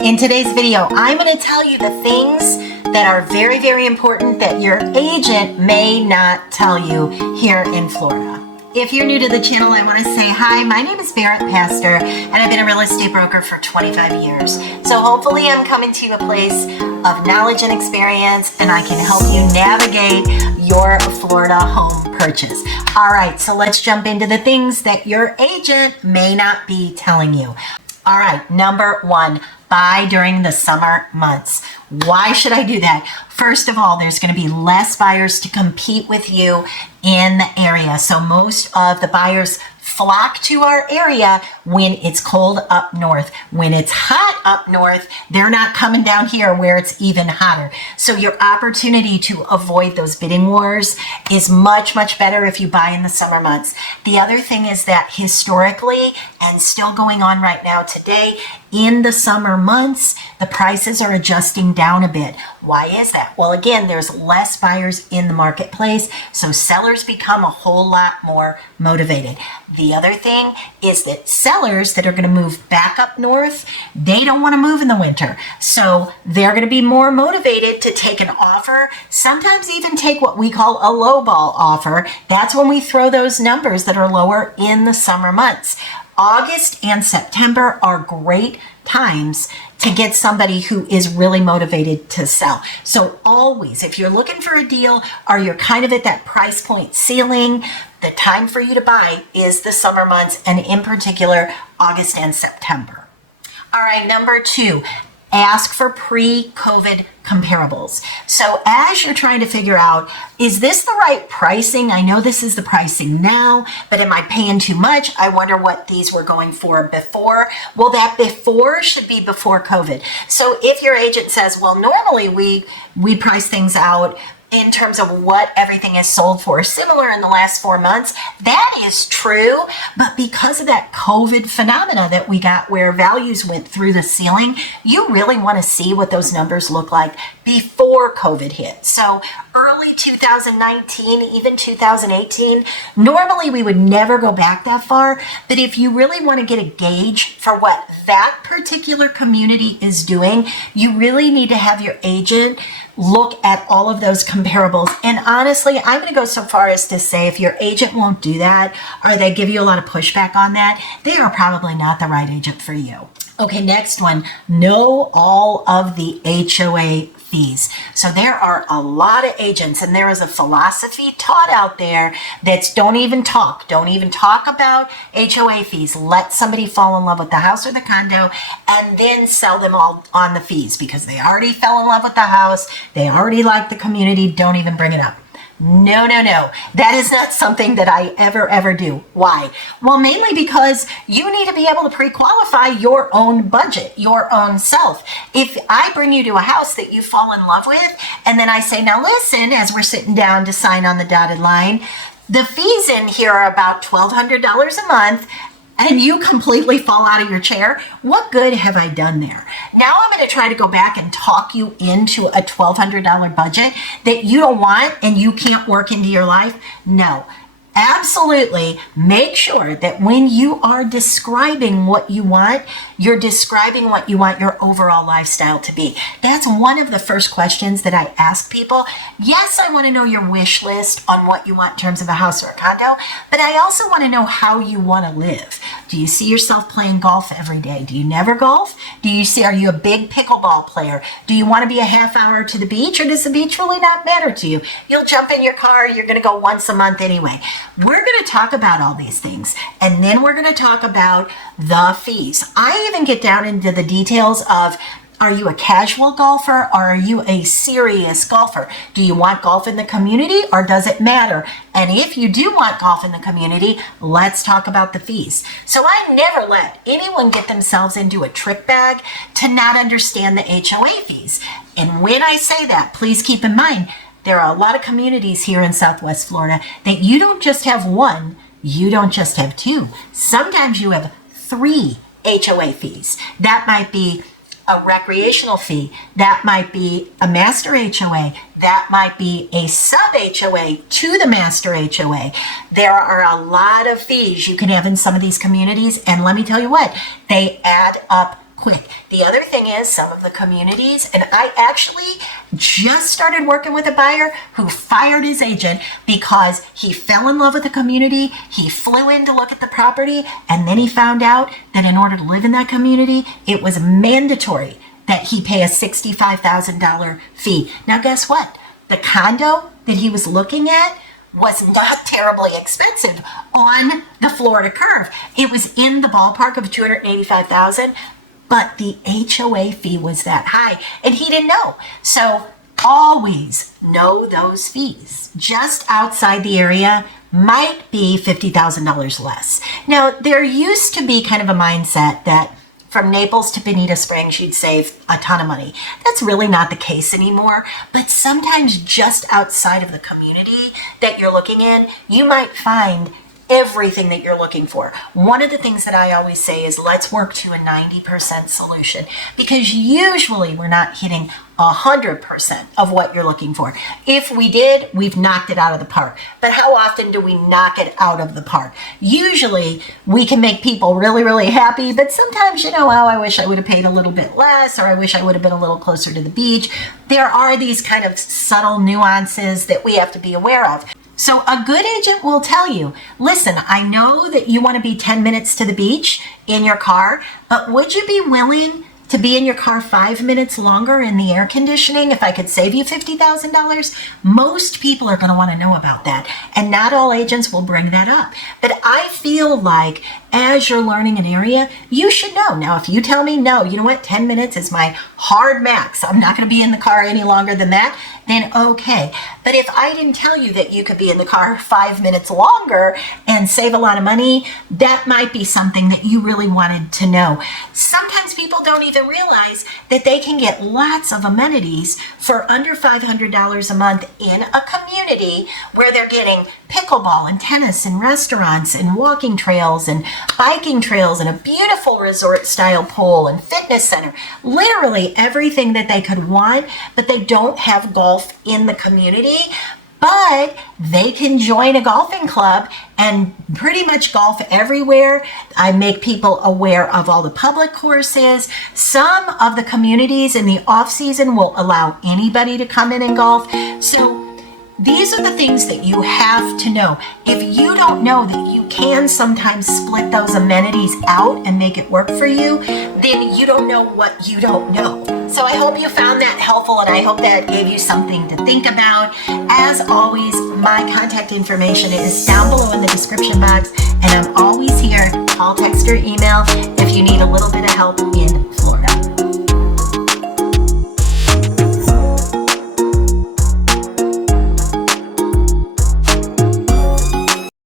In today's video, I'm going to tell you the things that are very, very important that your agent may not tell you here in Florida. If you're new to the channel, I want to say hi. My name is Barrett Pastor, and I've been a real estate broker for 25 years. So hopefully I'm coming to you a place of knowledge and experience, and I can help you navigate your Florida home purchase. All right, so let's jump into the things that your agent may not be telling you. All right, number one, buy during the summer months. Why should I do that? First of all, there's going to be less buyers to compete with you in the area. So most of the buyers flock to our area when it's cold up north. When it's hot up north, they're not coming down here where it's even hotter. So your opportunity to avoid those bidding wars is much, much better if you buy in the summer months. The other thing is that historically, and still going on right now today, in the summer months, the prices are adjusting down a bit. Why is that? Well, again, there's less buyers in the marketplace, so sellers become a whole lot more motivated. The other thing is that sellers that are going to move back up north, they don't want to move in the winter. So they're going to be more motivated to take an offer, sometimes even take what we call a lowball offer. That's when we throw those numbers that are lower in the summer months. August and September are great times to get somebody who is really motivated to sell. So always, if you're looking for a deal or you're kind of at that price point ceiling, the time for you to buy is the summer months, and in particular, August and September. All right, number two, ask for pre-COVID comparables. So as you're trying to figure out, is this the right pricing? I know this is the pricing now, but am I paying too much? I wonder what these were going for before. Well, that before should be before COVID. So if your agent says, well, normally we price things out in terms of what everything is sold for similar in the last 4 months, that is true. But because of that COVID phenomena that we got where values went through the ceiling, you really want to see what those numbers look like before COVID hit. So early 2019, even 2018, normally we would never go back that far. But if you really want to get a gauge for what that particular community is doing, you really need to have your agent look at all of those comparables. And honestly, I'm going to go so far as to say if your agent won't do that, or they give you a lot of pushback on that, they are probably not the right agent for you. Okay, next one, know all of the HOA fees. So there are a lot of agents, and there is a philosophy taught out there that's don't even talk about HOA fees. Let somebody fall in love with the house or the condo and then sell them all on the fees because they already fell in love with the house. They already like the community. Don't even bring it up. No. That is not something that I ever do. Why? Well, mainly because you need to be able to pre-qualify your own budget, your own self. If I bring you to a house that you fall in love with, and then I say, now listen, as we're sitting down to sign on the dotted line, the fees in here are about $1,200 a month, and you completely fall out of your chair, what good have I done there? Now I'm going to try to go back and talk you into a $1,200 budget that you don't want and you can't work into your life. No. Absolutely make sure that when you are describing what you want, you're describing what you want your overall lifestyle to be. That's one of the first questions that I ask people. Yes, I want to know your wish list on what you want in terms of a house or a condo, but I also want to know how you want to live. Do you see yourself playing golf every day? Do you never golf? Are you a big pickleball player? Do you want to be a half hour to the beach, or does the beach really not matter to you? You'll jump in your car, you're going to go once a month anyway. We're going to talk about all these things, and then we're going to talk about the fees. I even get down into the details of, are you a casual golfer or are you a serious golfer? Do you want golf in the community or does it matter? And if you do want golf in the community, let's talk about the fees. So I never let anyone get themselves into a trick bag to not understand the HOA fees. And when I say that, please keep in mind, there are a lot of communities here in Southwest Florida that you don't just have one, you don't just have two. Sometimes you have 3 HOA fees. That might be a recreational fee. That might be a master HOA. That might be a sub HOA to the master HOA. There are a lot of fees you can have in some of these communities. And let me tell you what, they add up quick. The other thing is some of the communities, and I actually just started working with a buyer who fired his agent because he fell in love with the community. He flew in to look at the property, and then he found out that in order to live in that community, it was mandatory that he pay a $65,000 fee. Now, guess what? The condo that he was looking at was not terribly expensive on the Florida curve. It was in the ballpark of $285,000, but the HOA fee was that high, and he didn't know. So always know those fees. Just outside the area might be $50,000 less. Now, there used to be kind of a mindset that from Naples to Bonita Springs, you'd save a ton of money. That's really not the case anymore, but sometimes just outside of the community that you're looking in, you might find everything that you're looking for. One of the things that I always say is let's work to a 90% solution, because usually we're not hitting 100% of what you're looking for. If we did, we've knocked it out of the park. But how often do we knock it out of the park? Usually we can make people really, really happy, but sometimes, oh, I wish I would have paid a little bit less, or I wish I would have been a little closer to the beach. There are these kind of subtle nuances that we have to be aware of. So a good agent will tell you, listen, I know that you want to be 10 minutes to the beach in your car, but would you be willing to be in your car 5 minutes longer in the air conditioning if I could save you $50,000? Most people are going to want to know about that, and not all agents will bring that up. But I feel like as you're learning an area, you should know. Now, if you tell me, no, you know what, 10 minutes is my hard max, I'm not going to be in the car any longer than that, then okay. But if I didn't tell you that you could be in the car 5 minutes longer and save a lot of money, that might be something that you really wanted to know. Sometimes people don't even realize that they can get lots of amenities for under $500 a month in a community where they're getting pickleball and tennis and restaurants and walking trails and biking trails and a beautiful resort style pool and fitness center, literally everything that they could want, but they don't have golf in the community. But they can join a golfing club and pretty much golf everywhere. I make people aware of all the public courses. Some of the communities in the off season will allow anybody to come in and golf. So these are the things that you have to know. If you don't know that you can sometimes split those amenities out and make it work for you, then you don't know what you don't know. So I hope you found that helpful, and I hope that gave you something to think about. As always, my contact information is down below in the description box, and I'm always here. Call, text, or email if you need a little bit of help in Florida.